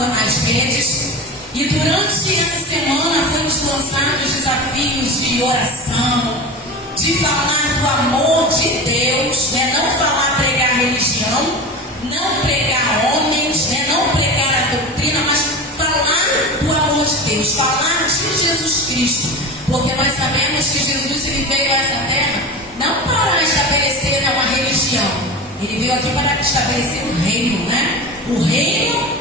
lançando as redes. E durante essa semana foi nos lançados desafios de oração, de falar do amor de Deus, né? Não falar, pregar religião, não pregar homens, né? Não pregar a doutrina, mas falar do amor de Deus, falar de Jesus Cristo. Porque nós sabemos que Jesus ele veio a essa terra não para estabelecer uma religião, ele veio aqui para estabelecer um reino, né? O reino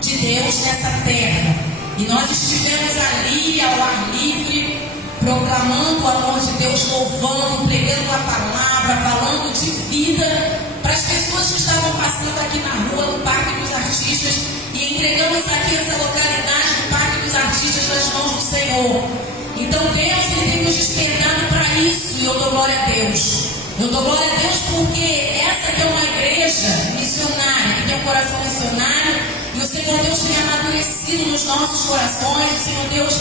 de Deus nessa terra. E nós estivemos ali ao ar livre, proclamando o amor de Deus, louvando, pregando a palavra, falando de vida para as pessoas que estavam passando aqui na rua, no Parque dos Artistas, e entregamos aqui essa localidade do Parque dos Artistas nas mãos do Senhor. Então Deus ele tem nos despertado para isso, e eu dou glória a Deus. Eu dou glória a Deus porque essa aqui é uma igreja missionária, que tem um coração missionário, e o Senhor Deus tem amadurecido nos nossos corações, o Senhor Deus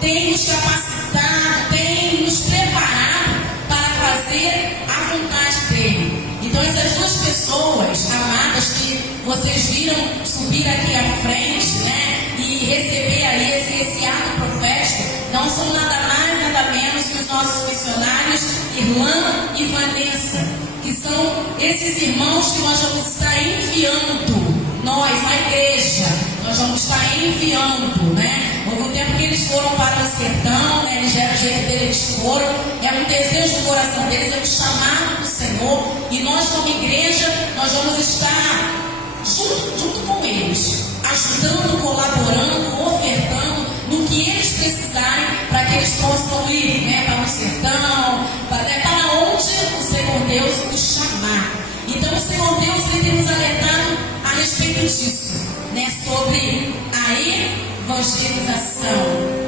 tem nos capacitado, tem nos preparado para fazer a vontade dEle. Então essas duas pessoas amadas que vocês viram subir aqui à frente, né, e receber aí esse ato profético, não são nada mais, nada menos que os nossos missionários, Irlã e Vanessa, que são esses irmãos que nós vamos estar enviando. Nós, a igreja, nós vamos estar enviando, né? Houve um tempo que eles foram para o sertão, né? Eles deram jeito dele, eles foram. É um desejo do coração deles, é um chamado do Senhor. E nós, como igreja, nós vamos estar junto com eles, ajudando, colaborando, ofertando no que eles precisarem para que eles possam ir, né? Para o sertão, para onde o Senhor Deus nos chamar. Então o Senhor Deus ele tem nos alertado a respeito disso, né? Sobre a evangelização,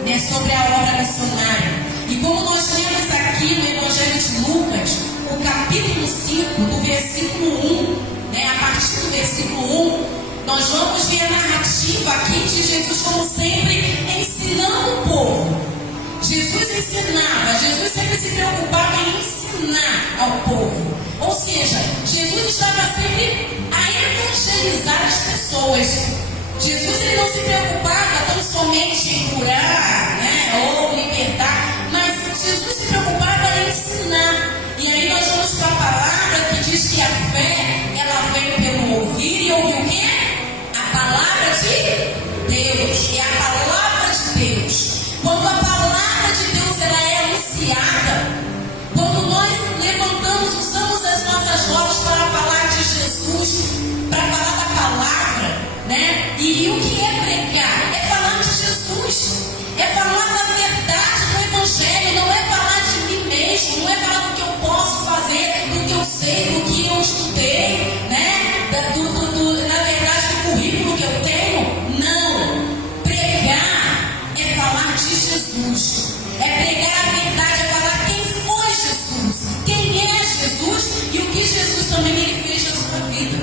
né? Sobre a obra missionária. E como nós lemos aqui no Evangelho de Lucas, o capítulo 5, do versículo 1, né? A partir do versículo 1, nós vamos ver a narrativa aqui de Jesus, como sempre, ensinando o povo. Jesus ensinava, Jesus sempre se preocupava em ensinar ao povo. Ou seja, Jesus estava sempre a evangelizar as pessoas. Jesus ele não se preocupava tão somente em curar, né, ou libertar, mas Jesus se preocupava em ensinar. E aí nós vamos para a palavra que diz que a fé, ela vem pelo ouvir, e ouvir o quê? A palavra de Deus. É a palavra de Deus. Quando a palavra de Deus ela é anunciada, quando nós levantamos, usamos as nossas vozes para falar de Jesus, para falar da palavra, né? E o que é pregar? É falar de Jesus, é falar da verdade do Evangelho, não é falar de mim mesmo, não é falar do que eu posso fazer, do que eu sei, do que eu estudei, né? Na verdade, do currículo que eu tenho. Não. Pregar é falar de Jesus, é pregar a verdade, é falar quem foi Jesus, quem é Jesus e o que Jesus também ele fez na sua vida.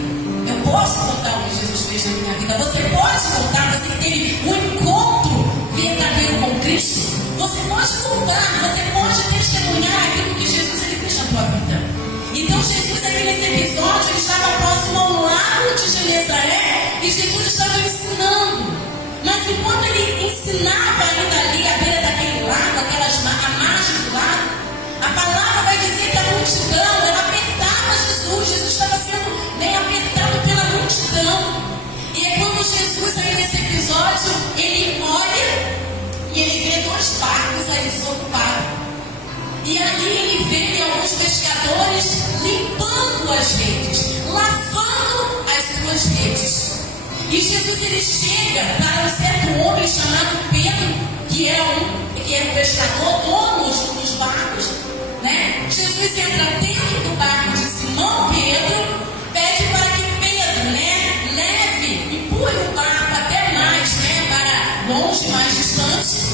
Eu posso contar o que Jesus fez na minha vida, você pode contar, você teve um encontro verdadeiro com Cristo, você pode contar, você pode testemunhar aquilo que Jesus ele fez na tua vida. Então Jesus aqui nesse episódio, ele estava próximo ao lago de Genezaré e Jesus estava ensinando. Mas enquanto ele ensinava ainda ali à beira daquele lago, a margem do lago, a palavra vai dizer que a multidão, ela apertava Jesus. Jesus estava sendo bem apertado pela multidão. E é quando Jesus, aí nesse episódio, ele olha e ele vê dois barcos aí desocupados. E ali ele vê alguns pescadores limpando as redes, lavando as suas redes. E Jesus ele chega para um certo homem chamado Pedro, que é um pescador, dono dos barcos, né? Jesus entra dentro do barco de Simão Pedro, pede para que Pedro, né, leve, empurre o barco até mais, né, para longe, mais distante.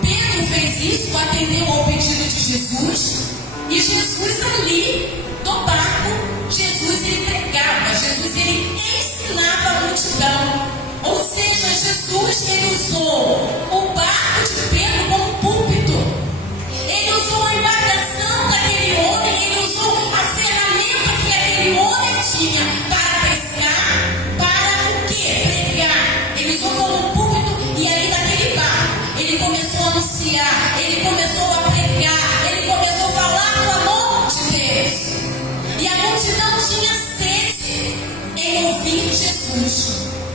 Pedro fez isso, atendeu ao pedido de Jesus, e Jesus ali do barco, Jesus ele pregava, Jesus ele ensinava a multidão. Ou seja, Jesus ele usou o barco de Pedro como púlpito. Ele usou a embarcação daquele homem, ele usou a ferramenta que aquele homem tinha para pescar, para o quê? Pregar. Ele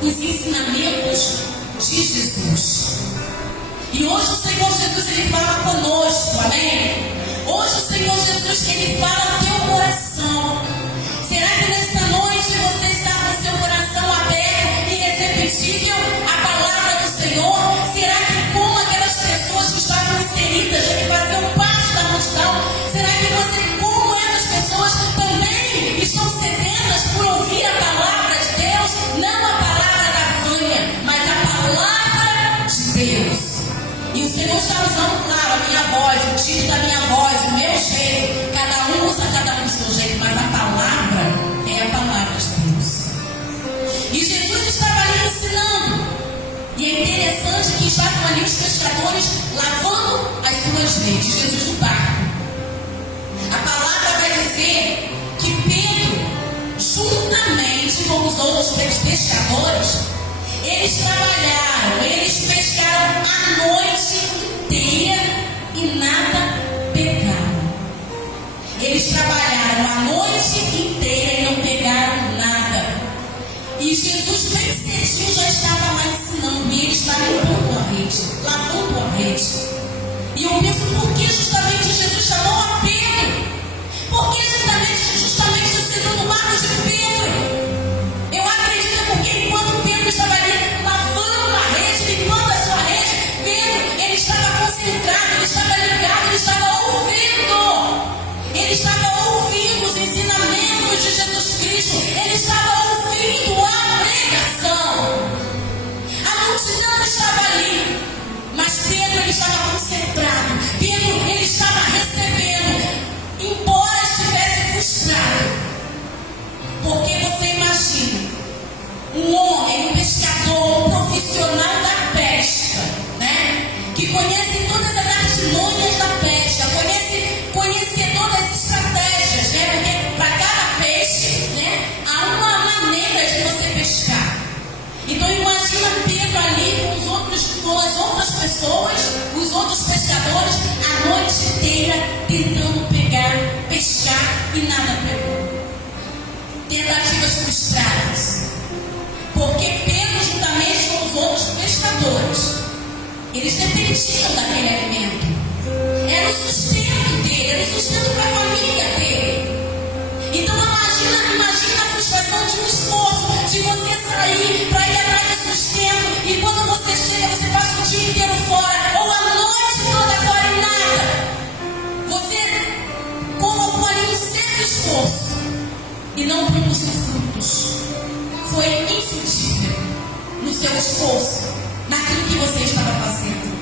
nos ensinamentos de Jesus. E hoje o Senhor Jesus, Ele fala conosco, amém? Hoje o Senhor Jesus, Ele fala ao teu coração. Será que nesta noite você está com seu coração aberto e receptível à palavra do Senhor? Será que, como aquelas pessoas que estavam inseridas, que faziam parte da multidão, será que você, como essas pessoas, também estão sedentas por ouvir a palavra de Deus? Não a palavra da Vânia, mas a palavra de Deus. E o Senhor está usando, claro, a minha voz, o tipo da minha voz, o meu jeito. Cada um usa cada um do seu jeito, mas a palavra é a palavra de Deus. E Jesus estava ali ensinando. E é interessante que estavam ali os pescadores lavando as suas redes. Jesus no barco. A palavra vai dizer que Pedro, juntamente com os outros pescadores, eles trabalharam, eles pescaram a noite inteira e nada pegaram. Eles trabalharam a noite inteira e não pegaram nada. E Jesus bem cedinho já estava lá ensinando, e ele está limpando a rede, lavando a rede. E eu penso, por que justamente Jesus chamou a Pedro? Por que justamente o Senhor no barco de Pedro? Eu acredito porque enquanto Pedro estava ali lavando a rede, limpando a sua rede, Pedro, ele estava concentrado, ele estava ligado, ele estava ouvindo. Ele estava ouvindo os ensinamentos de Jesus Cristo. Ele estava ouvindo a pregação. A multidão estava ali, mas Pedro, ele estava concentrado. Pedro, ele estava recebendo, embora estivesse frustrado. Porque você imagina um homem, um pescador, um profissional da pesca, né? Que conhece todas as artimanhas da pesca, conhecedor das estratégias, né? Porque para cada peixe, né, há uma maneira de você pescar. Então imagina Pedro ali com as outras pessoas, os outros pescadores, a noite inteira tentando pescar e nada pegou. Tentativas frustradas. Porque Pedro, juntamente com os outros pescadores, eles dependiam daquele alimento. Era o sustento dele, era o sustento para a família dele. Então imagina a frustração de um esforço, de você sair para ir atrás de sustento, e quando você chega, você passa o dia inteiro fora, ou a noite toda fora e nada. Você colocou ali um certo esforço e não produziu frutos. Foi infrutífero no seu esforço, naquilo que você estava fazendo.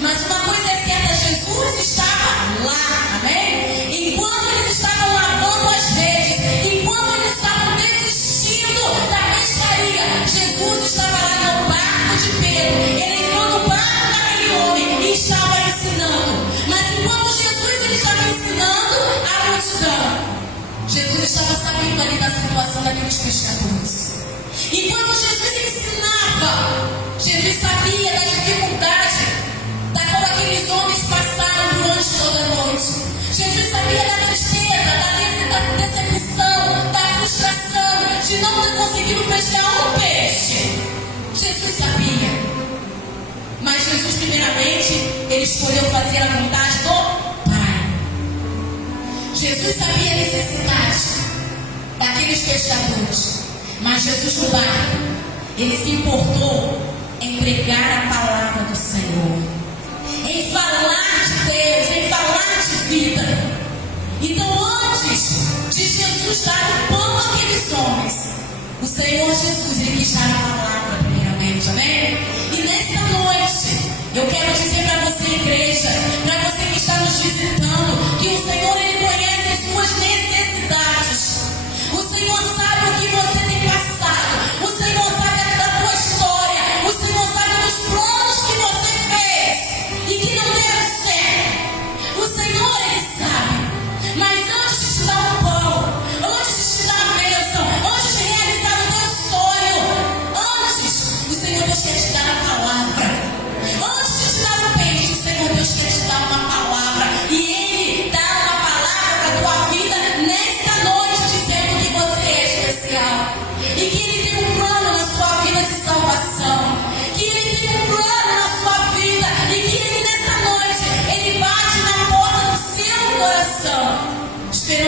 Mas uma coisa é certa, Jesus estava lá, amém? Enquanto eles estavam lavando as redes, enquanto eles estavam desistindo da pescaria, Jesus estava lá no barco de Pedro. Ele entrou no barco daquele homem e estava ensinando. Mas enquanto Jesus ele estava ensinando a multidão, Jesus estava sabendo ali da situação daqueles pescadores. Enquanto Jesus ensinava, Jesus sabia da dificuldade da qual aqueles homens passaram durante toda a noite. Jesus sabia da tristeza, da decepção, da frustração de não ter conseguido pescar um peixe. Jesus sabia. Mas Jesus, primeiramente, ele escolheu fazer a vontade do Pai. Jesus sabia a necessidade daqueles pescadores, mas Jesus no barco, ele se importou em pregar a palavra do Senhor, em falar de Deus, em falar de vida. Então, antes de Jesus dar o pão àqueles homens, o Senhor Jesus, ele quis dar a palavra primeiramente, amém? E nesta noite, eu quero dizer para você, igreja, para você que está nos visitando, que o Senhor, ele conhece as suas necessidades. O Senhor sabe o que você tem passado. O Senhor sabe da tua história. O Senhor sabe dos planos que você fez e que não deram certo. O Senhor, ele sabe. Mas antes de te dar um pão, antes de te dar a bênção, antes de realizar o teu sonho, antes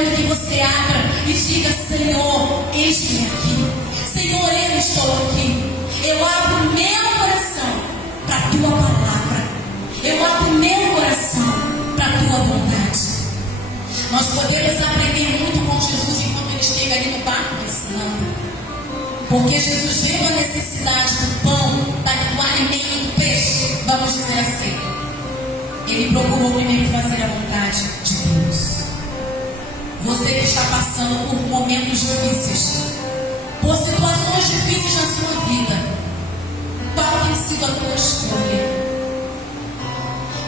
quero que você abra e diga: Senhor, eis-me aqui. Senhor, eu estou aqui. Eu abro meu coração para a tua palavra. Eu abro meu coração para a tua vontade. Nós podemos aprender muito com Jesus enquanto ele esteve ali no barco ensinando. Porque Jesus viu a necessidade do pão, do alimento, do peixe, vamos dizer assim. Ele procurou primeiro fazer a vontade de Deus. Você que está passando por momentos difíceis, por situações difíceis na sua vida, qual tem sido a tua escolha?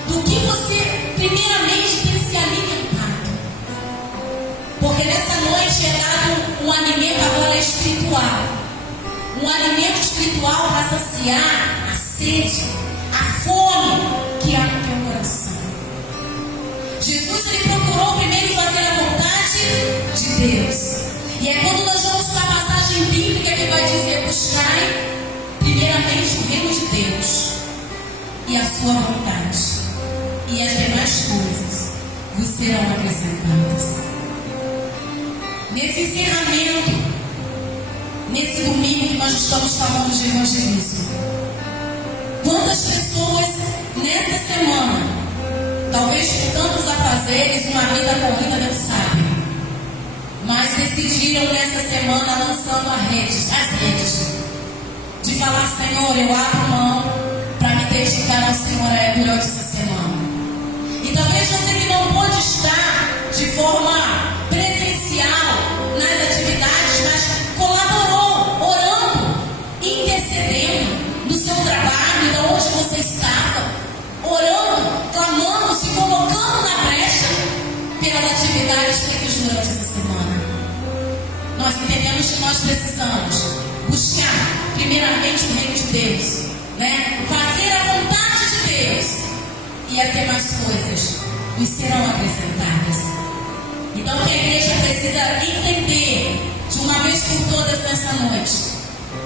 Do que você primeiramente tem se alimentado? Porque nessa noite é dado um alimento agora espiritual. Um alimento espiritual para saciar a sede, a fome que há no teu coração. Jesus, ele procurou primeiro fazer a vontade de Deus. E é quando nós vamos para a passagem bíblica que vai dizer: buscai primeiramente o reino de Deus e a sua vontade, e as demais coisas vos serão acrescentadas. Nesse encerramento, nesse domingo que nós estamos falando de evangelismo, quantas pessoas nessa semana, talvez com tantos afazeres, uma vida corrida, não sabem, mas decidiram nessa semana, lançando as redes, de falar: Senhor, eu abro mão para me dedicar ao Senhor durante essa semana. E talvez você que não pôde estar de forma presencial nas atividades, mas colaborou, orando, intercedendo no seu trabalho, de onde você estava, orando, clamando, se colocando na brecha pelas atividades feitas durante essa semana. Nós entendemos que nós precisamos buscar primeiramente o reino de Deus, né? Fazer a vontade de Deus, e as demais coisas nos serão acrescentadas. Então que a igreja precisa entender de uma vez por todas nessa noite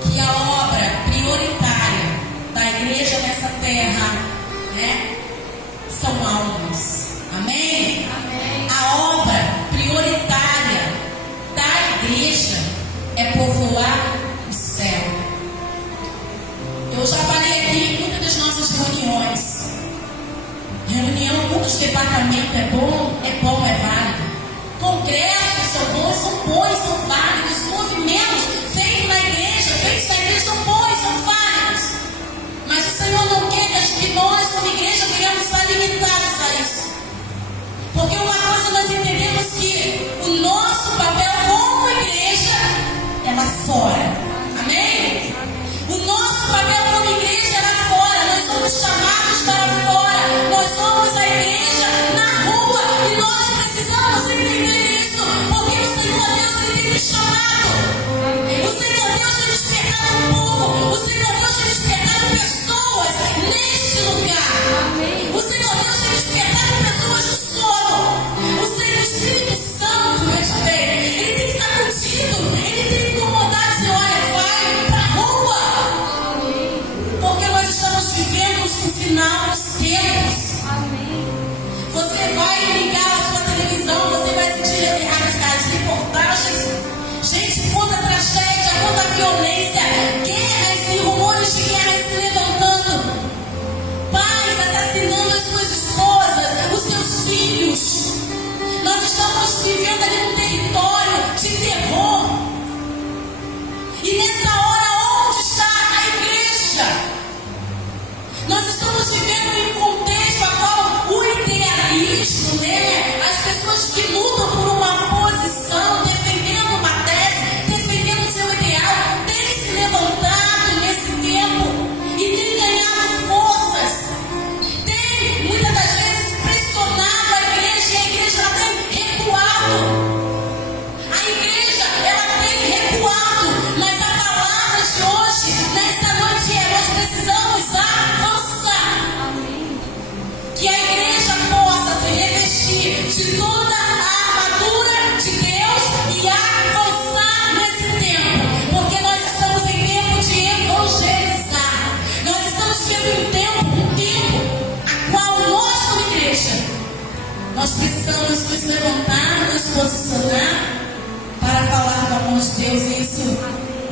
que a obra prioritária da igreja nessa terra, né, são almas. Amém? Amém. A obra prioritária da igreja é povoar o céu. Eu já falei aqui em muitas das nossas reuniões. Reunião, muitos departamentos é bom, é válido. Congressos são bons, são válidos. Movimentos feitos na igreja são bons, são válidos. Mas o Senhor não quer que nós, como igreja, venhamos estar limitados a isso.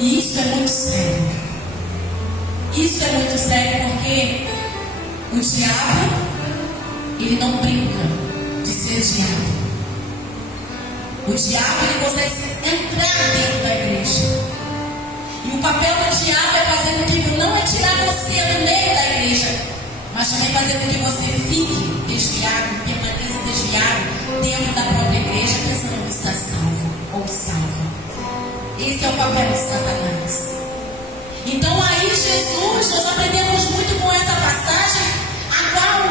E isso é muito sério. Isso é muito sério porque o diabo, ele não brinca de ser diabo. O diabo, ele consegue entrar dentro da igreja. E o papel do diabo é fazer com que não é tirar você do meio da igreja, mas também fazer com que você fique desviado, permaneça desviado dentro da própria igreja, pensando que está salvo ou salva. Esse é o papel de Satanás. Então aí Jesus, nós aprendemos muito com essa passagem, a qual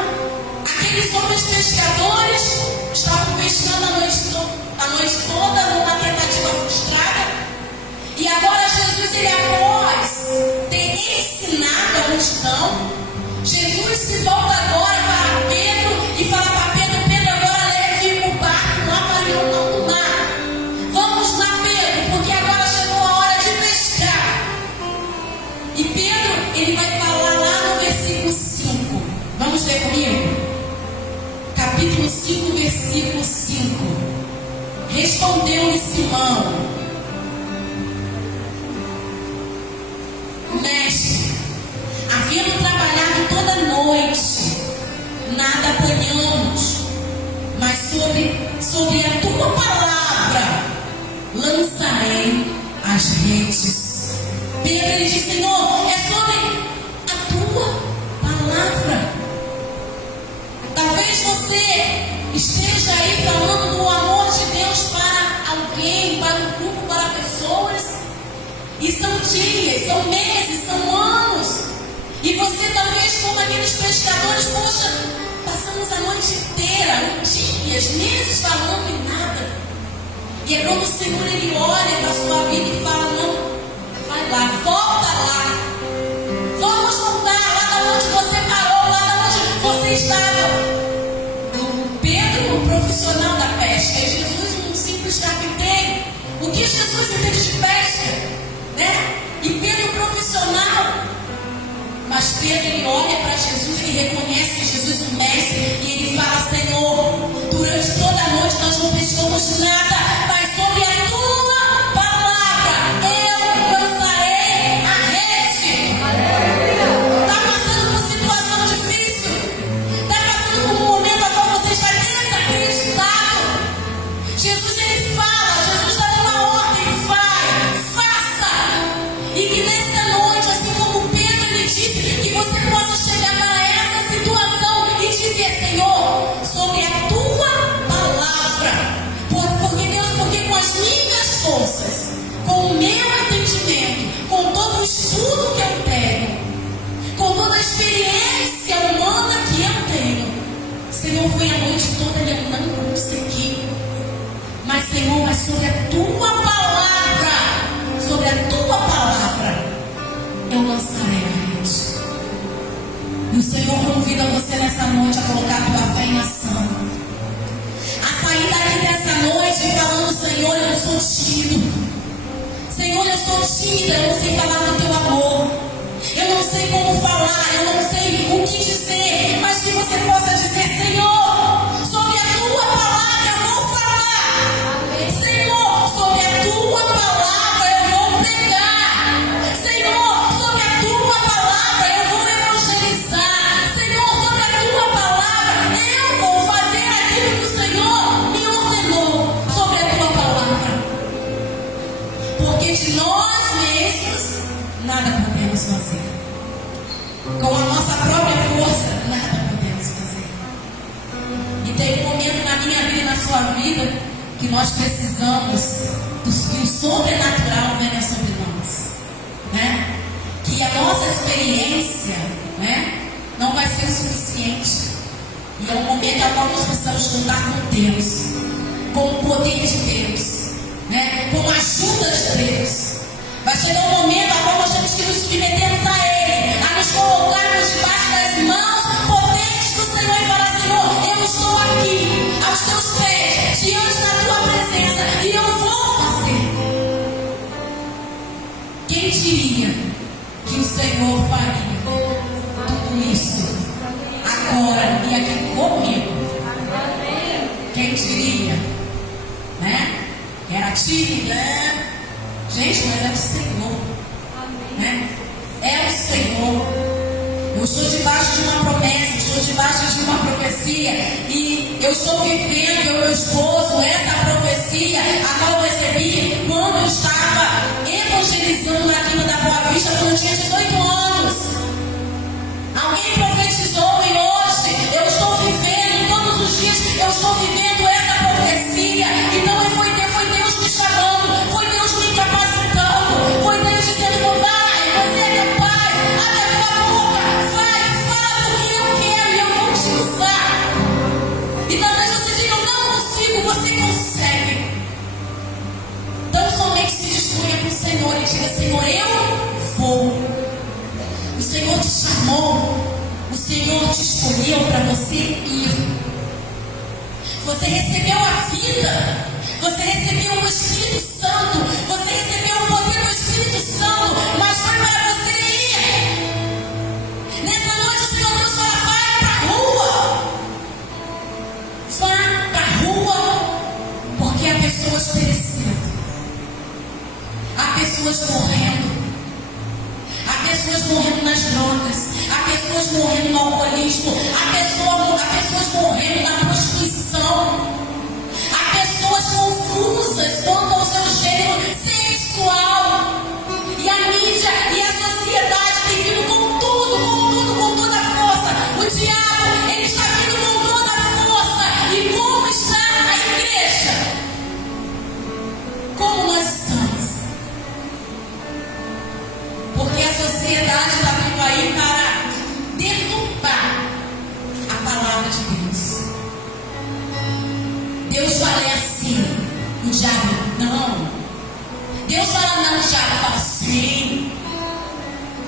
aqueles homens pescadores estavam pescando a noite toda numa tentativa frustrada. E agora Jesus, ele após ter ensinado a multidão, Jesus se volta agora para Pedro e fala para Pedro: Pedro, agora leve o barco lá para o lado do mar. Vamos lá, Pedro, porque agora chegou a hora de pescar. E Pedro, ele vai falar lá no versículo 5. Vamos ler comigo? Capítulo 5, versículo 5. Respondeu-lhe Simão: Mestre, havendo trabalhado toda a noite, nada apanhamos, mas sobre a tua palavra lançarei as redes. Pedro, ele diz: Senhor, é sobre a tua palavra. Talvez você esteja aí falando do amor de Deus para alguém, para um grupo, para pessoas, e são dias, são meses, são anos, e você talvez, como aqueles pescadores, poxa, passamos a noite inteira, dias, meses falando e nada. E é quando o Senhor, ele olha para a sua vida e fala: não, vai lá, volta lá, vamos voltar lá de onde você parou, lá de onde você estava. Pedro, o profissional da pesca, e Jesus, um simples carpinteiro. O que Jesus entende de pesca, né? E Pedro, o profissional. Mas Pedro, ele olha para Jesus, ele reconhece que Jesus é o mestre, e ele fala: Senhor, durante toda a noite nós não pescamos nada, mas sobre a tua palavra eu lançarei a rede. Está passando por situação difícil, está passando por um momento a qual você está desacreditado. Jesus, ele fala, Jesus está dando uma ordem: vai, faça. E que nesta noite, assim como Pedro, ele disse, que você possa chegar para essa situação e dizer: Senhor, sobre a tua palavra. Porque Deus, porque com as minhas forças, com o meu entendimento, com todo o estudo que eu tenho, com toda a experiência humana que eu tenho, Senhor, foi a noite toda e eu não consegui. Mas Senhor, mas sobre a tua palavra, sobre a tua palavra, eu lançarei a rede. E o Senhor convida você nessa noite a colocar a tua fé em ação. A sair daqui dessa noite falando: Senhor, eu sou tímido. Senhor, eu sou tímida, eu não sei falar do teu amor. Eu não sei como falar, eu não sei o que dizer. Mas que você possa dizer: Senhor, sobre a tua palavra eu vou falar. Senhor, sobre a tua palavra eu vou pregar. Senhor, sobre a tua palavra eu vou evangelizar. Senhor, sobre a tua palavra eu vou fazer aquilo que o Senhor me ordenou. Sobre a tua palavra. Porque de nós mesmos nada podemos fazer. Com a nossa própria força, nada podemos fazer. E tem um momento na minha vida e na sua vida que nós precisamos que o sobrenatural venha sobre nós, né? Que a nossa experiência, né, não vai ser o suficiente. E é um momento ao qual nós precisamos contar com Deus, com o poder de Deus, né, com a ajuda de Deus. Vai chegar um momento ao qual nós temos que nos submetermos a Ele, a nos colocarmos debaixo das mãos potentes do Senhor e falar: Senhor, eu estou aqui, aos teus pés, diante da tua presença, e eu vou fazer. Quem diria que o Senhor faria tudo isso agora e aqui comigo? Quem diria, né? Era tímida, Gente, mas é o Senhor. Né? É o Senhor. Eu estou debaixo de uma promessa, estou debaixo de uma profecia. E eu estou vivendo, eu e meu esposo, essa profecia, a qual eu recebi quando eu estava evangelizando na Quina da Boa Vista, quando eu tinha 18 anos. Alguém profetizou e hoje eu estou vivendo, todos os dias eu estou vivendo essa profecia. Então foi Deus me chamando, foi Deus me capacitando, foi Deus dizendo: vai, você é capaz, abre a tua boca, vai, fala porque eu quero e eu vou te usar. E talvez você diga: eu não consigo, você consegue. Então somente se disponha para o Senhor e diga: Senhor, eu vou. O Senhor te chamou, o Senhor te escolheu para você ir. Você recebeu a vida, você recebeu o Espírito Santo, você recebeu o poder do Espírito Santo, mas foi para você ir. Nessa noite o Senhor Deus fala: vai para a rua. Vá para a rua, porque há pessoas perecendo, há pessoas morrendo. Há pessoas morrendo nas drogas, há pessoas morrendo no alcoolismo, há pessoas morrendo na prostituição, há pessoas confusas quanto ao seu gênero sexual. E a mídia e a sociedade têm vindo com tudo, com toda a força. O diabo, ele está vindo com toda a força. E como está a igreja? Como nós estamos? Porque a sociedade está vindo aí para derrubar a palavra de Deus. Deus fala assim, o diabo não. Deus fala não, o diabo fala sim.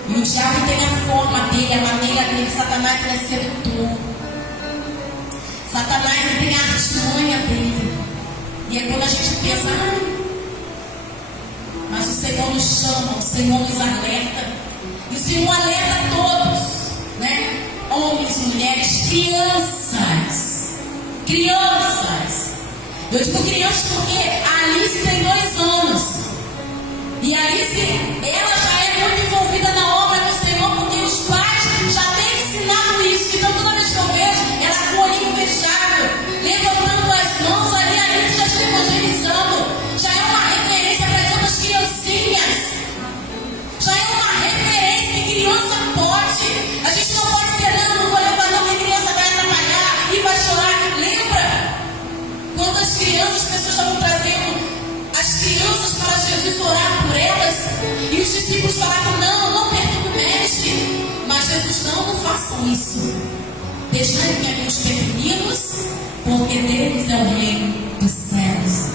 E o diabo tem a forma dele, a maneira dele. Satanás é sedutor. Satanás tem a artimanha dele. E é quando a gente pensa: ai, mas o Senhor nos chama, o Senhor nos alerta. E o Senhor alerta a todos, né? Homens, mulheres, crianças. Crianças. Eu digo crianças porque a Alice tem 2 anos. E a Alice, ela já é muito envolvida na obra do Senhor, porque os pais já têm ensinado isso. Então toda vez que eu vejo ela com o olhinho fechado, levantando as mãos ali, a Alice já está evangelizando. Já é uma referência para as outras criancinhas. Já é uma referência que criança pode. A gente não pode ser: não vou levar não, que criança vai atrapalhar e vai chorar. Lembra? Quando as pessoas estavam trazendo as crianças para Jesus orar por elas, e os discípulos falavam: não perturbe o mestre. Mas Jesus: não façam isso. Deixai vir aqui os pequeninos, porque deles é o reino dos céus.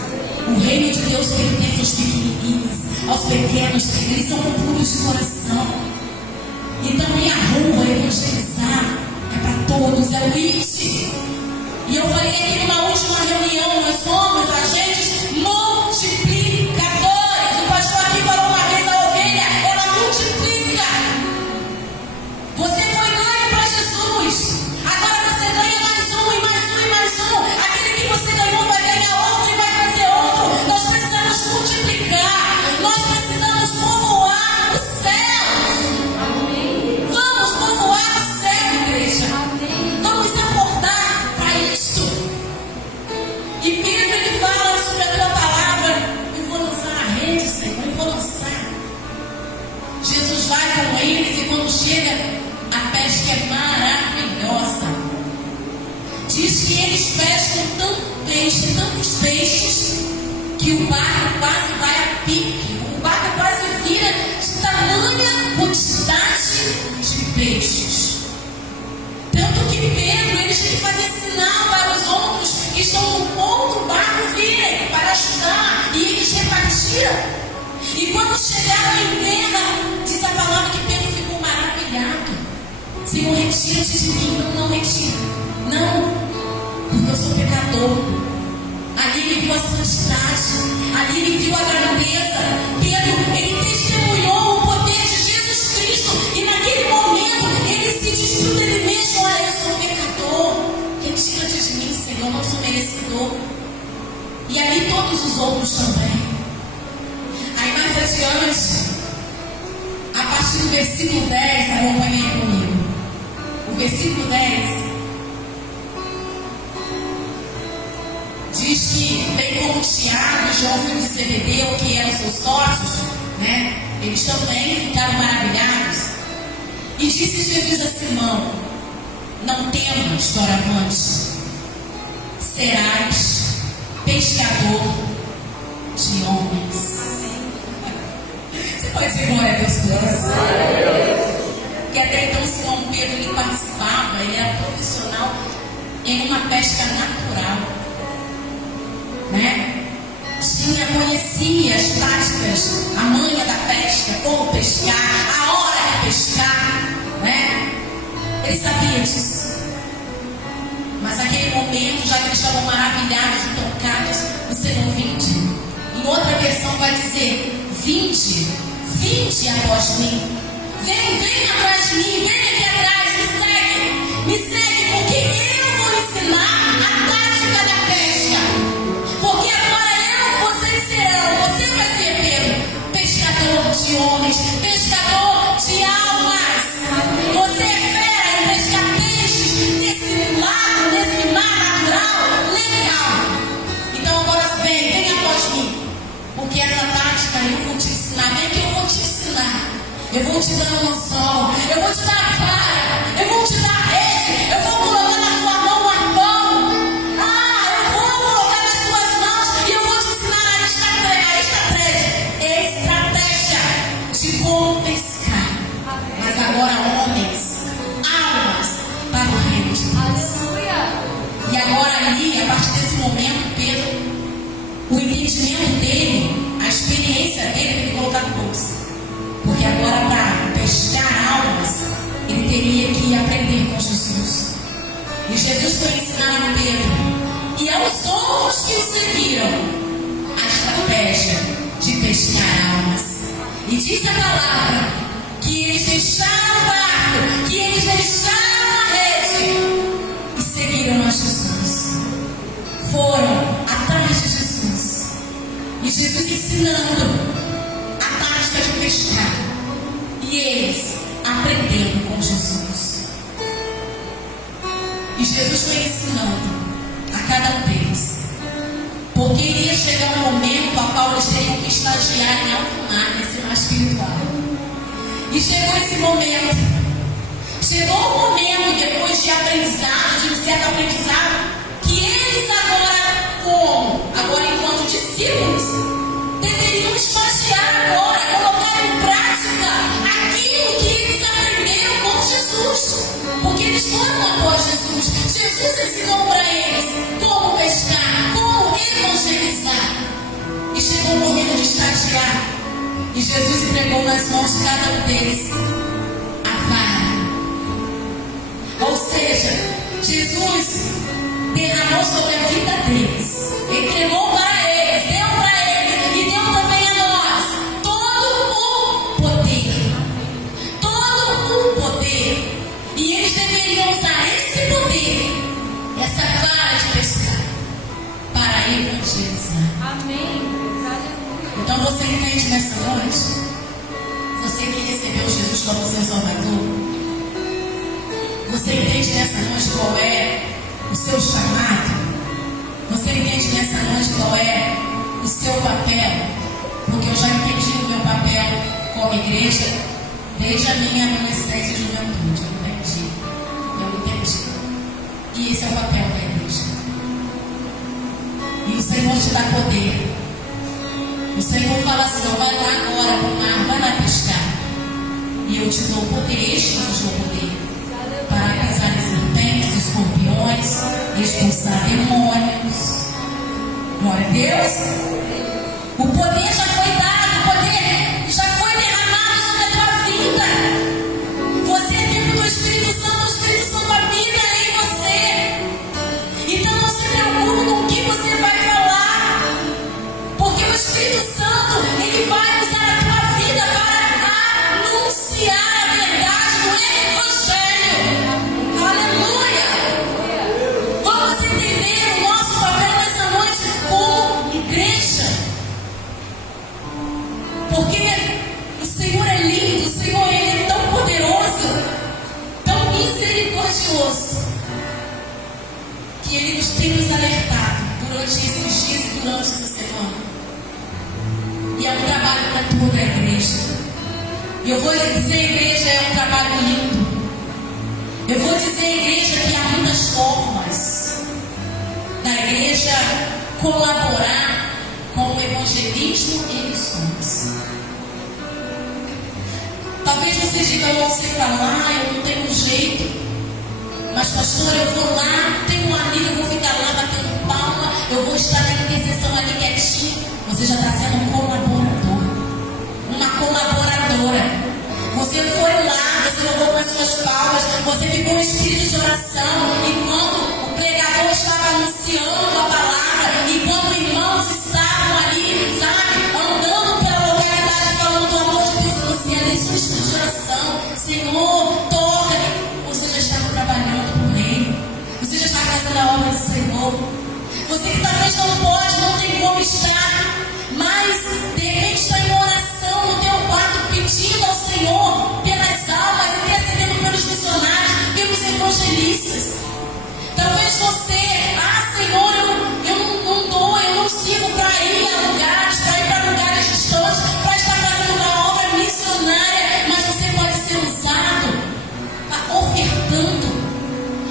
O reino de Deus pertence aos pequenininhos, aos pequenos. Eles são puros de coração. Então ir à rua evangelizar é para todos, é o IT. E eu falei aqui numa última reunião: nós somos agentes multiplicadores. O pastor aqui falou uma vez: a ovelha, ela multiplica. Você foi ganho para Jesus. Agora você ganha mais um, e mais um, e mais um. Aquele que você ganhou vai ganhar outro e vai trazer outro. Nós precisamos multiplicar. Nós precisamos povoar o céu. Amém. Vamos povoar o céu, igreja. Amém. Vamos aportar para isto. E Pedro, ele fala sobre a tua palavra: eu vou lançar a rede, Senhor, eu vou lançar. Jesus vai com eles, e quando chega, a pesca é maravilhosa. Diz que eles pescam tantos peixes, que o barco quase vai a pique. O barco quase vira de tamanha quantidade de peixes. Tanto que Pedro, ele tem que fazer sinal para os outros que estão no outro barco virem para ajudar, e eles repartiram. E quando chegaram em terra, diz a palavra que Pedro ficou maravilhado. Senhor, retira-te de mim. Não retira. Não, porque eu sou pecador. Ali ele viu a santidade, ali ele viu a grandeza. Pedro, ele testemunhou o poder de Jesus Cristo, e naquele momento ele se despiu dele mesmo: olha, eu sou pecador, retira-te de mim, Senhor, eu não sou merecedor. E ali todos os outros também. Aí mais versículo 10, acompanhem comigo. O versículo 10 diz que, bem como Tiago e João, filho de Zebedeu, que eram seus sócios, né? Eles também ficaram maravilhados. E disse Jesus a Simão: não temas, doravante, serás pescador de homens. Você pode dizer glória a Deus por isso? Porque até então Simão Pedro, ele participava, ele era profissional em uma pesca natural, né? Conhecia as táticas, a manha da pesca, como pescar, a hora de pescar, né? Ele sabia disso. Mas naquele momento, já que eles estavam maravilhados e tocados, disseram: vinde. Em outra versão vai dizer: vinde após mim. Vem atrás de mim, vem aqui atrás, me segue, porque eu vou ensinar a tática da pesca. Porque agora vocês serão, você vai ser Pedro, pescador de homens, pescador de almas. Você é fera em pescar peixes nesse lago, nesse mar natural, legal. Então agora vem após mim, porque essa tática eu vou te ensinar. Vem que eu vou te ensinar. Eu vou te dar um anzol, eu vou te dar a vara, eu vou te dar a rede, eu vou colocar na sua mão o arpão. Eu vou colocar nas suas mãos e eu vou te ensinar a estratégia de como pescar. Mas agora homens, almas para o reino de Deus. E agora ali, a partir desse momento, Pedro, o entendimento dele, a experiência dele, tem que colocar no bolso. Porque agora, para pescar almas, ele teria que aprender com Jesus. E Jesus foi ensinar a Pedro e aos outros que o seguiram a estratégia de pescar almas. E diz a palavra que eles deixaram o barco, que eles deixaram a rede e seguiram a Jesus. Foram atrás de Jesus. E Jesus ensinando a tática de pescar. E eles aprendendo com Jesus. E Jesus foi ensinando a cada um deles. Porque iria chegar um momento a qual eles teriam que estagiar em alto mar, nesse mar espiritual. E chegou esse momento. Chegou o momento, depois de aprendizado, de um certo aprendizado, que eles agora enquanto discípulos, deveriam estagiar agora, colocar em prática aquilo que eles aprenderam com Jesus. Porque eles foram após Jesus. Jesus ensinou para eles como pescar, como evangelizar. E chegou o momento de estagiar. E Jesus entregou nas mãos de cada um deles a vara. Ou seja, Jesus derramou sobre a vida deles, entregou para eles, deu para eles e deu também a nós todo o poder. E eles deveriam usar esse poder, essa vara de pescar, para evangelizar. Amém. Então você entende nessa noite? Você que recebeu Jesus como seu Salvador, você entende nessa noite qual é o seu chamado? Você entende nessa noite qual é o seu papel? Porque eu já entendi o meu papel como igreja desde a minha adolescência e juventude. Eu entendi. E esse é o papel da igreja. E o Senhor te dá poder. O Senhor fala assim: vai lá agora para o mar, vai lá pescar. E eu te dou o poder, este eu te dou o poder, para pisar em serpentes, escorpiões, expulsar demônios. Glória a Deus. O poder já foi dado, o poder já foi derramado sobre a tua vida. Você é templo do Espírito Santo, o Espírito Santo habita em você. Então não se preocupe com o que você vai falar, porque o Espírito Santo, ele vai usar a tua vida para anunciar a verdade do Evangelho. Aleluia! Vamos entender o nosso papel nessa noite como igreja. Porque o Senhor é lindo, o Senhor ele é tão ti esses dias e durante essa semana. E é um trabalho para toda a igreja. E eu vou dizer, igreja, é um trabalho lindo. Eu vou dizer, igreja, que há muitas formas da igreja colaborar com o evangelismo e missões. Talvez você diga, eu não sei falar, eu não tenho jeito. Mas, pastor, eu vou lá, tenho um amigo, eu vou ficar lá batendo palma, eu vou estar na intercessão ali quietinho. Você já está sendo um colaborador, uma colaboradora. Você foi lá, você louvou com as suas palmas, você ficou em espírito de oração, enquanto o pregador estava anunciando a palavra, enquanto irmãos estavam ali, sabe, andando pela localidade, falando do amor de Deus, você ali em seu espírito de oração. Senhor, toca. Você já estava trabalhando com o reino, você já está fazendo a obra do Senhor. Você que talvez não pode, não tem como estar, mas de repente está em oração no teu quarto, pedindo ao Senhor pelas almas, intercedendo pelos missionários, pelos evangelistas. Talvez você, Senhor, eu não dou, eu não sigo para ir a lugares, para lugares distantes, para estar fazendo uma obra missionária, mas você pode ser usado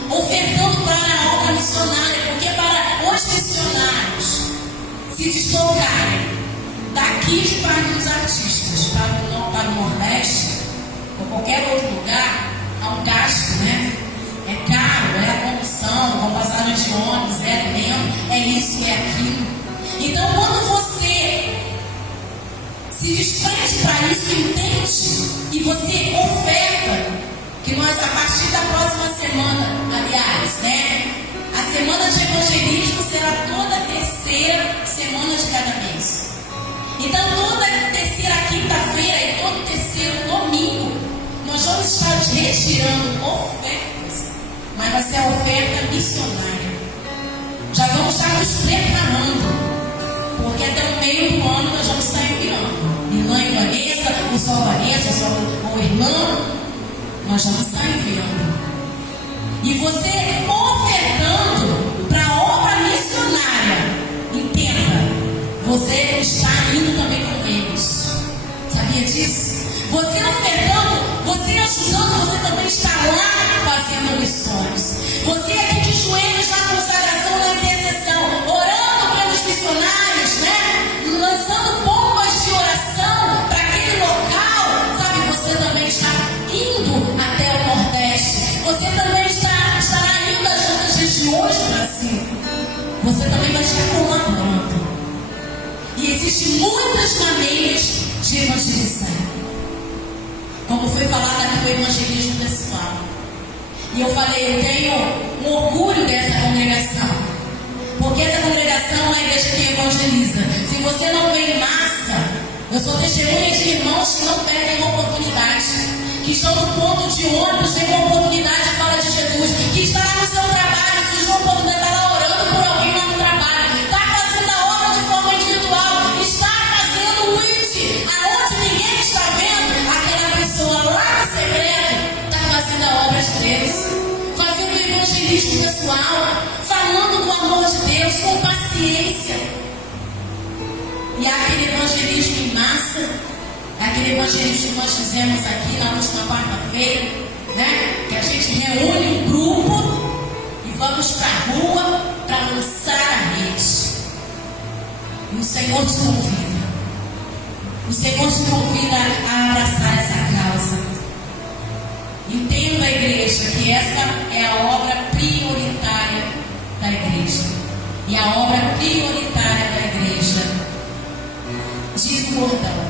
ofertando para a obra missionária, porque para os missionários se deslocarem daqui de Parque dos Artistas para o Nordeste ou qualquer outro lugar, há um gasto, né? É caro, é a condução, com passagem de ônibus, é alimento, é isso, é aquilo. Então, quando você se desprende para isso, entende, e você oferta, que nós, a partir da próxima semana, aliás, né? A semana de evangelismo será toda terceira semana de cada mês. Então, toda terceira quinta-feira e todo terceiro domingo, nós vamos estar retirando ofertas, mas vai ser a oferta missionária. Já vamos estar nos preparando, porque até o meio do ano nós vamos estar enviando. Irlã e Vanessa, o Sol Vanessa, o Irlã, nós vamos estar enviando. E você ofertando para a obra missionária, entenda, você está indo também com eles. Sabia disso? Você ofertando, você ajudando, você também está lá fazendo missões. Você aqui de joelhos na consagração, na intercessão, orando pelos missionários, né? Lançando bombas de oração para aquele local, sabe? Você também está indo até o Nordeste. Você também estará indo às outras regiões do Brasil. Você também vai estar colaborando. E existem muitas maneiras de evangelizar. Como foi falado aqui do evangelismo pessoal. E eu falei, eu tenho um orgulho dessa congregação. Porque essa congregação é uma igreja que evangeliza. Se você não vê em massa, eu sou testemunha de irmãos que não perdem uma oportunidade. Que estão no ponto de ônibus, tem uma oportunidade, fala de Jesus. Que está lá no seu trabalho, surgiu uma oportunidade, está lá orando por alguém lá no trabalho. Está fazendo a obra de forma individual. Está fazendo o IT, aonde ninguém está vendo. Aquela pessoa lá no secreto está fazendo a obra de Deus. Fazendo o evangelismo pessoal. Falando do amor de Deus com paciência. E aquele evangelismo em massa, aquele evangelismo que nós fizemos aqui na última quarta-feira, né? Que a gente reúne um grupo e vamos para a rua para lançar a rede. E o Senhor te convida. O Senhor te convida a abraçar essa causa. Entenda, igreja, que essa é a obra prioritária da igreja. E a obra prioritária da igreja, diz o bordão,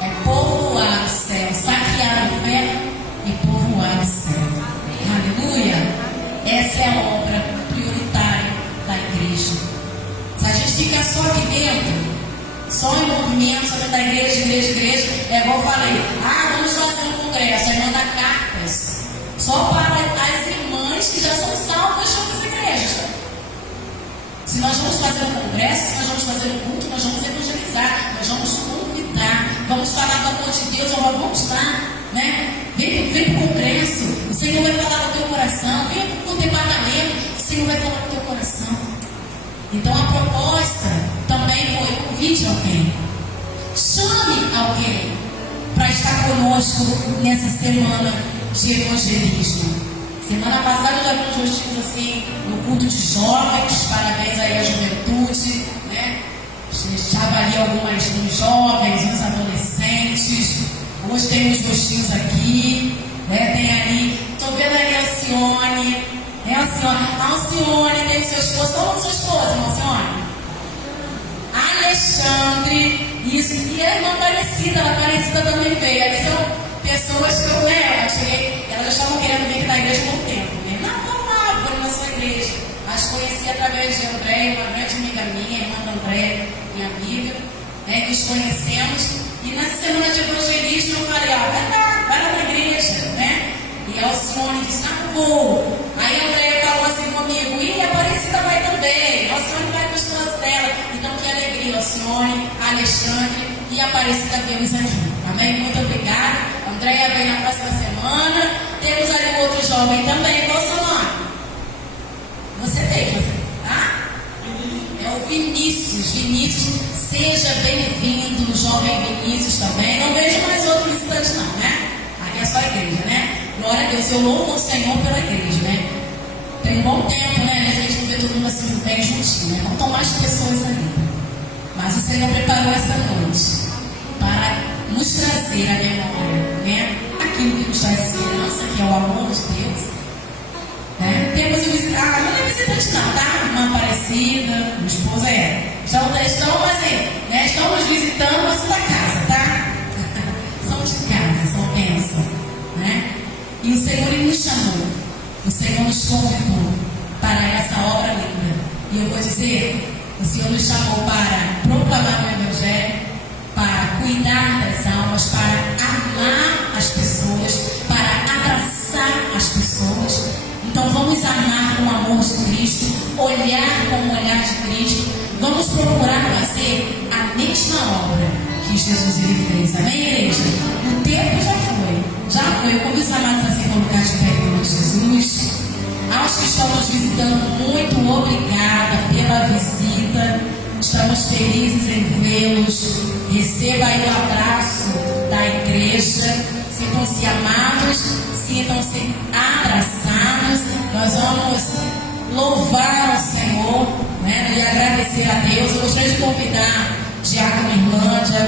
é povoar o céu, saquear o ferro e povoar o céu. Aleluia! Essa é a obra prioritária da igreja. Se a gente ficar só aqui dentro, só em movimento, só dentro da igreja, é igual eu falei, vamos fazer um congresso, aí manda cartas só para as irmãs que já são salvas de outras igrejas. Se nós vamos fazer um congresso, se nós vamos fazer um culto, nós vamos evangelizar, nós vamos convidar, vamos falar do amor de Deus, vamos lá, né? Vem para o congresso, o Senhor vai falar no teu coração, vem para o departamento, o Senhor vai falar no teu coração. Então a proposta também foi: convide alguém, chame alguém para estar conosco nessa semana de evangelismo. Semana passada eu já vi uns rostinhos assim no culto de jovens, parabéns aí à juventude, né? Estava ali uns jovens, uns adolescentes. Hoje tem uns rostinhos aqui, né? Tem ali, estou vendo ali a Alcione, né? A Alcione tem seu esposo. Qual é o nome do seu esposo, irmã Alcione? Alexandre, isso, e a irmã Aparecida, a Aparecida também veio. Ali são pessoas que eu cheguei, elas já estavam querendo vir da igreja há muito tempo, né? Não, vamos lá, vou na sua igreja. As conheci através de André, uma grande amiga minha, irmã da André, minha amiga, né? Nos conhecemos, e nessa semana de evangelismo eu falei: vai lá na igreja, né? E a Alcione disse: não vou. Aí a André falou assim comigo: e a Aparecida vai também, a Alcione vai com os esposo dela. Então que alegria, Alcione, Alexandre e a Aparecida vemos aqui. Amém? Muito obrigada. Andréia vem na próxima semana. Temos ali um outro jovem também. Qual o seu nome? Você tem, tá? É o Vinícius. Vinícius, seja bem-vindo, jovem Vinícius também. Não vejo mais outro visitante não, né? Aí é só a igreja, né? Glória a Deus. Eu louvo o Senhor pela igreja, né? Tem um bom tempo, né? A gente não vê todo mundo assim bem juntinho, né? Não estão mais pessoas ainda. Mas o Senhor preparou essa noite para nos trazer a memória, né? Aquilo que nos traz esperança, que é o amor de Deus, né? Temos o visitante, não é visitante não, tá? Uma Aparecida, o esposo estão assim, né? Estamos visitando a sua casa, tá? São de casa, são bênção, né? E o Senhor Ele nos chamou, o Senhor nos convidou para essa obra linda. E eu vou dizer, o Senhor nos chamou para proclamar o Evangelho, para cuidar das almas, para amar as pessoas, para abraçar as pessoas. Então vamos amar com o amor de Cristo, olhar com o olhar de Cristo. Vamos procurar fazer a mesma obra que Jesus ele fez. Amém, igreja? O tempo já foi. Eu convido os amados a se colocar de pé em nome de Jesus. Aos que estão nos visitando, muito obrigada pela visita. Estamos felizes em vê-los. Receba aí o abraço da igreja. Sintam-se amados, sintam-se abraçados. Nós vamos louvar ao Senhor, né, e agradecer a Deus. Eu gostaria de convidar Diácono Irlândia,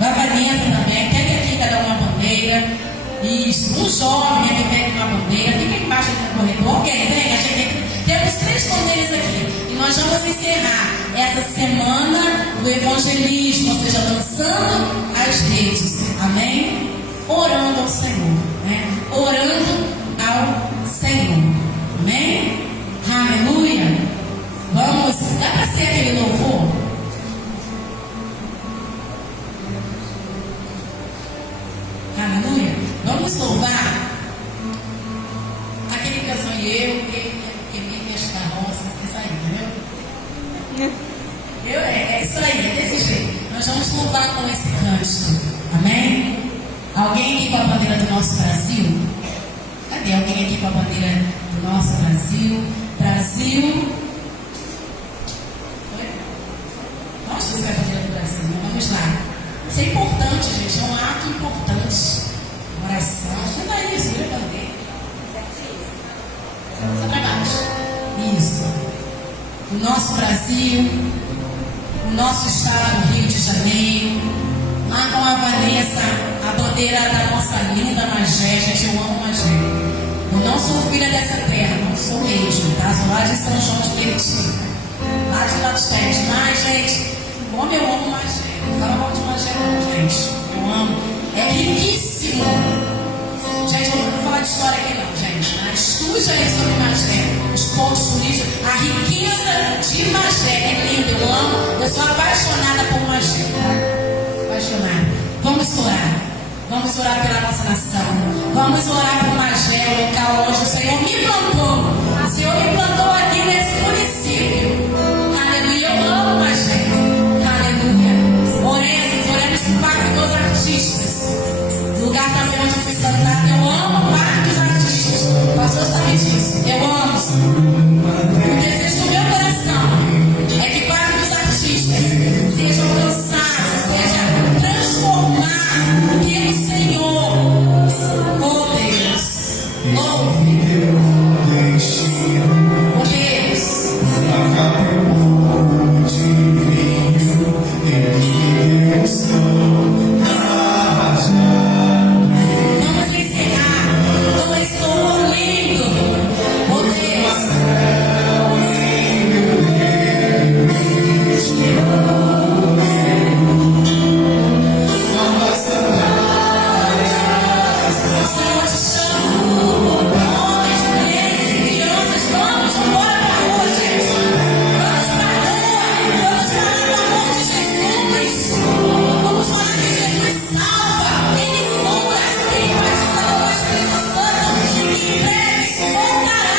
a Vanessa também. Pega aqui cada uma bandeira. Isso, um jovem aqui pega uma bandeira. Fica embaixo do corredor. Ok, vem, temos 3 bandeiras aqui. E nós vamos encerrar essa semana do evangelismo, ou seja, lançando as redes. Amém? Orando ao Senhor, né? Orando ao Senhor. Amém? Aleluia. Vamos, dá para ser aquele louvor? Aleluia. Vamos louvar aquele canção que minhas carroças, isso aí, entendeu? É isso aí, é desse jeito. Nós vamos louvar com esse cântico. Amém? Alguém aqui com a bandeira do nosso Brasil? Cadê alguém aqui com a bandeira do nosso Brasil? Brasil. Nós temos a bandeira do Brasil, né? Vamos lá. Isso é importante, gente. É um ato importante. Oração. Ajuda aí, segura a bandeira. Só para baixo. Isso. O nosso Brasil, o nosso estado, Rio de Janeiro. Lá com a Vanessa, a bandeira da nossa linda Magé. Gente, eu amo Magé. Eu não sou filha dessa terra, não sou mesmo, tá? Sou lá de São João de Meriti, lá de Lateste. Mas, gente, como eu amo Magé. Não fala mal de Magé não, gente. Eu amo. É riquíssimo. Gente, eu não vou falar de história aqui não, gente. Mas estude aí sobre Magé, os pontos turísticos, a riqueza de Magé. É lindo, eu amo. Eu sou apaixonada por Magé, tá? Apaixonada. Vamos orar. Vamos orar pela nossa nação. Vamos orar por Magé, o local onde o Senhor me plantou. O Senhor me plantou aqui nesse município. Aleluia. Eu amo Magé. Aleluia. Oremos por Parque dos Artistas. Lugar também onde eu fui plantar. Eu amo o Parque dos Artistas. O pastor sabe disso. Eu amo. O desejo do meu coração Vamos encerrar com esse louvor lindo. Oh Deus. Senhor, te chamo. Homens, mulheres e crianças, vamos embora pra rua, gente. Vamos pra rua. Vamos falar do amor de Jesus. Vamos falar que Jesus salva. Ele cura, ele batiza com o Espírito Santo. E em breve voltará.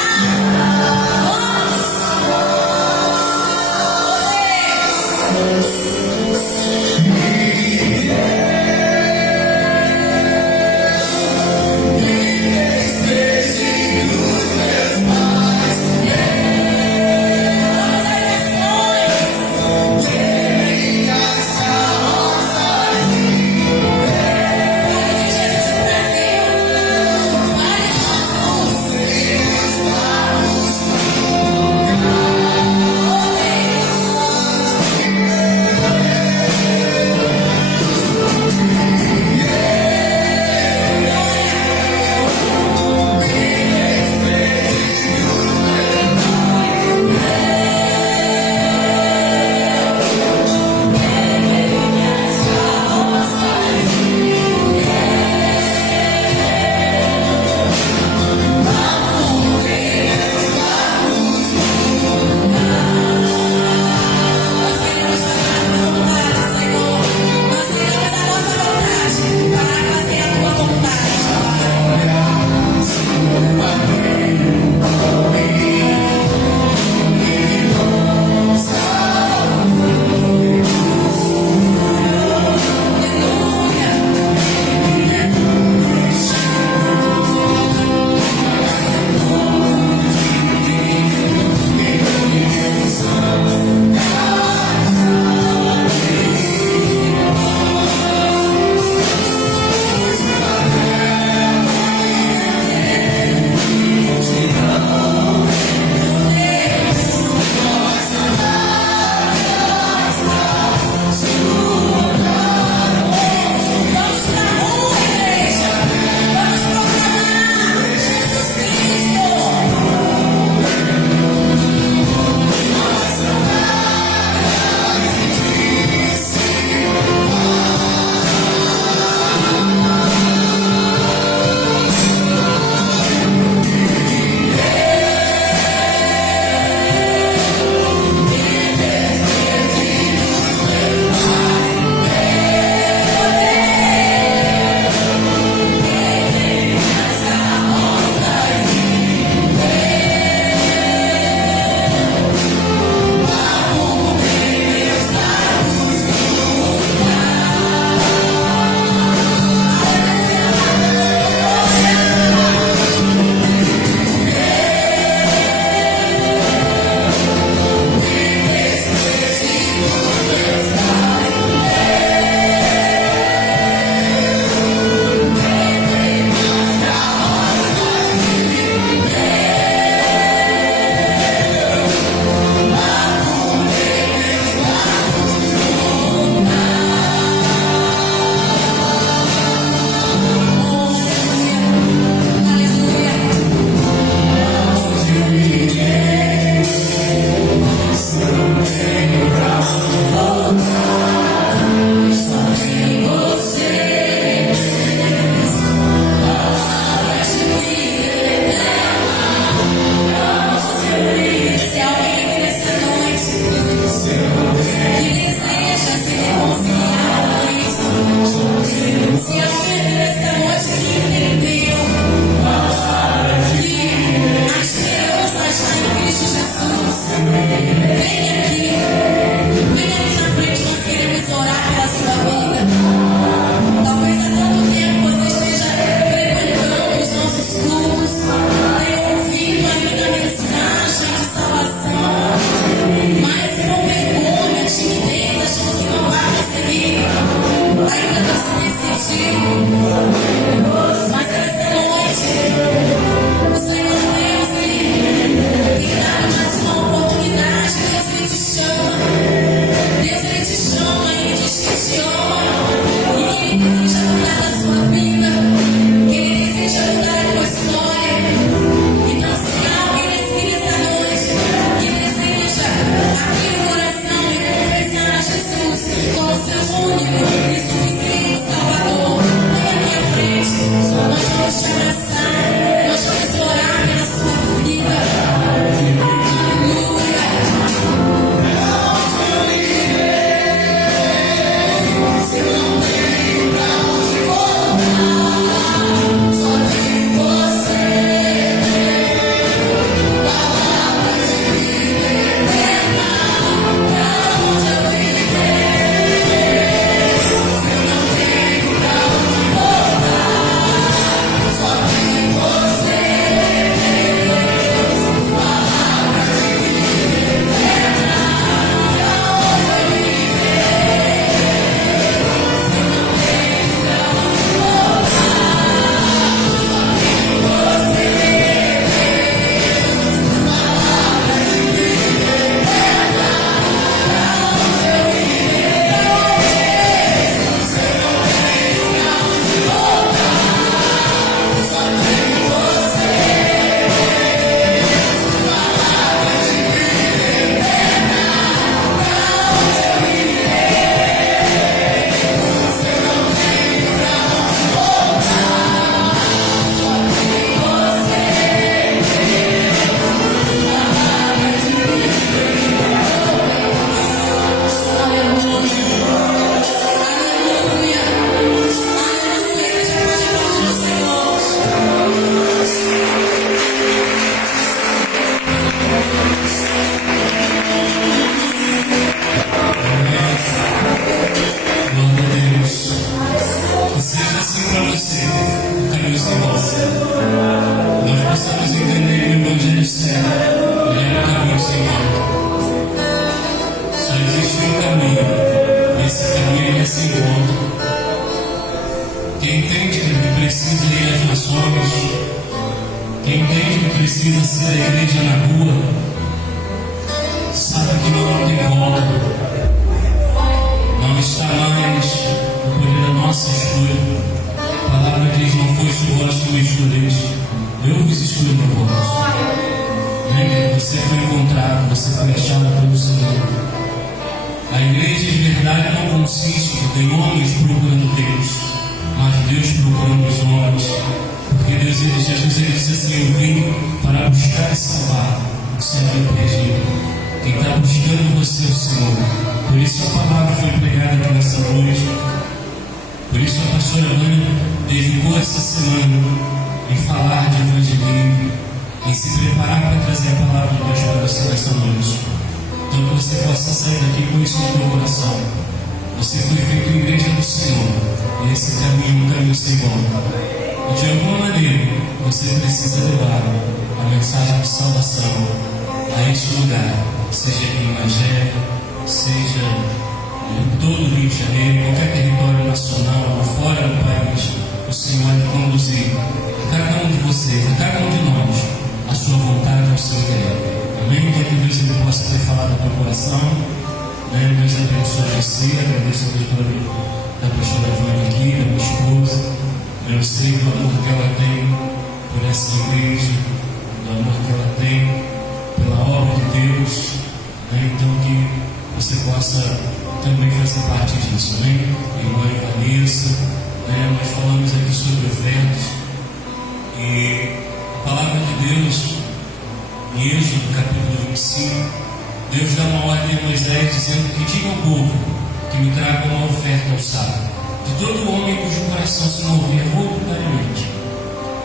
Deus, Ele te chama, Ele diz que te ama. único e suficiente Salvador. Venha aqui à frente. Nós vamos te abraçar. Nós vamos orar pela sua vida. Aleluia. Se não tem pra onde voltar, só tem você. Palavra de vida eterna, pra onde eu irei? Se eu não tenho pra onde voltar, só tem você. Palavra de vida eterna, pra onde eu precisa ser a igreja na rua, sabe que não tem volta, não está mais no poder da nossa escolha. A palavra diz: não foste vós que me escolheste, eu vos escolhi por vós. Lembre, você foi encontrado, você foi achado pelo Senhor. A igreja de verdade não consiste em homens procurando Deus, mas Deus procurando os homens. Porque Jesus disse assim: eu vim para buscar e salvar o que se havia perdido. Quem está buscando você é o Senhor. Por isso a palavra foi pregada aqui nessa noite. Por isso a pastora Ana dedicou essa semana em falar de evangelismo, em se preparar para trazer a palavra de Deus para você nessa noite. Então que você possa sair daqui com isso no teu coração. Você foi feito igreja do Senhor, e esse caminho é um caminho sem volta. E de alguma maneira, você precisa levar a mensagem de salvação a este lugar, seja aqui em Magé, seja em todo o Rio de Janeiro, qualquer território nacional ou fora do país. O Senhor vai conduzir a cada um de vocês, a cada um de nós, a sua vontade, ao seu querer. Amém? Que Deus ele possa ter falado no teu coração. Deus abençoe você, agradeço a Deus da pastora Joana aqui, da minha esposa. Eu sei do amor que ela tem por essa igreja, do amor que ela tem pela obra de Deus, então que você possa também fazer parte disso, Irmã Vanessa, nós falamos aqui sobre ofertas, e a palavra de Deus, em Êxodo capítulo 25, Deus dá uma ordem a Moisés dizendo que diga ao povo que me traga uma oferta ao sábado, de todo homem cujo coração se mover voluntariamente.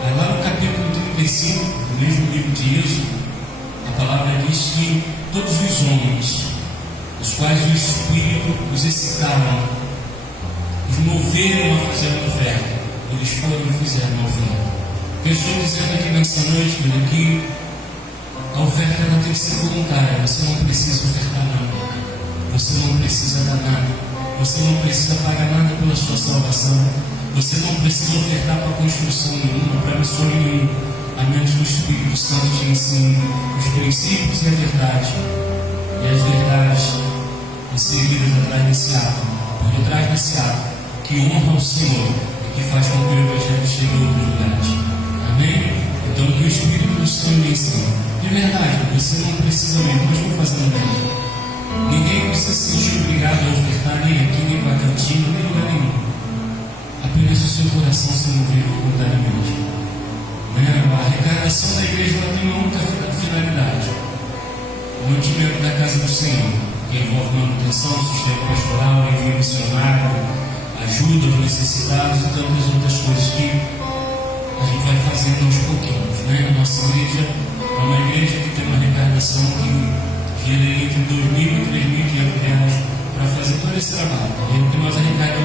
Aí lá no capítulo 35, no mesmo livro de Êxodo, a palavra diz que todos os homens, os quais o Espírito os excitaram, os moveram a fazer uma oferta, eles foram e fizeram uma oferta. Eu estou dizendo aqui nessa noite, que a oferta ela tem que ser voluntária. Você não precisa ofertar nada, você não precisa dar nada, você não precisa pagar nada pela sua salvação, você não precisa ofertar para construção nenhuma, para missão nenhuma, a menos que o Espírito Santo te ensine os princípios e a verdade, e as verdades inseridas atrás desse ato, por detrás desse ato, que honra o Senhor e que faz com que o Evangelho chegue a outros lugares. Amém? Então que o Espírito do Senhor me ensine. De verdade, você não precisa mesmo, mas estou fazendo bem. Ninguém precisa se sentir obrigado a ofertar nem aqui, nem para a cantina, nem lugar nenhum. Apenas o seu coração se mover voluntariamente. A arrecadação da igreja ela tem uma única finalidade: o mantimento da casa do Senhor, que envolve manutenção, sustento pastoral, envio missionário, ajuda aos necessitados e tantas outras coisas que a gente vai fazendo aos pouquinhos. A nossa igreja é uma igreja que tem uma arrecadação que gira entre R$ 2.000 e R$ 3.500 para fazer todo esse trabalho. E nós arrecadamos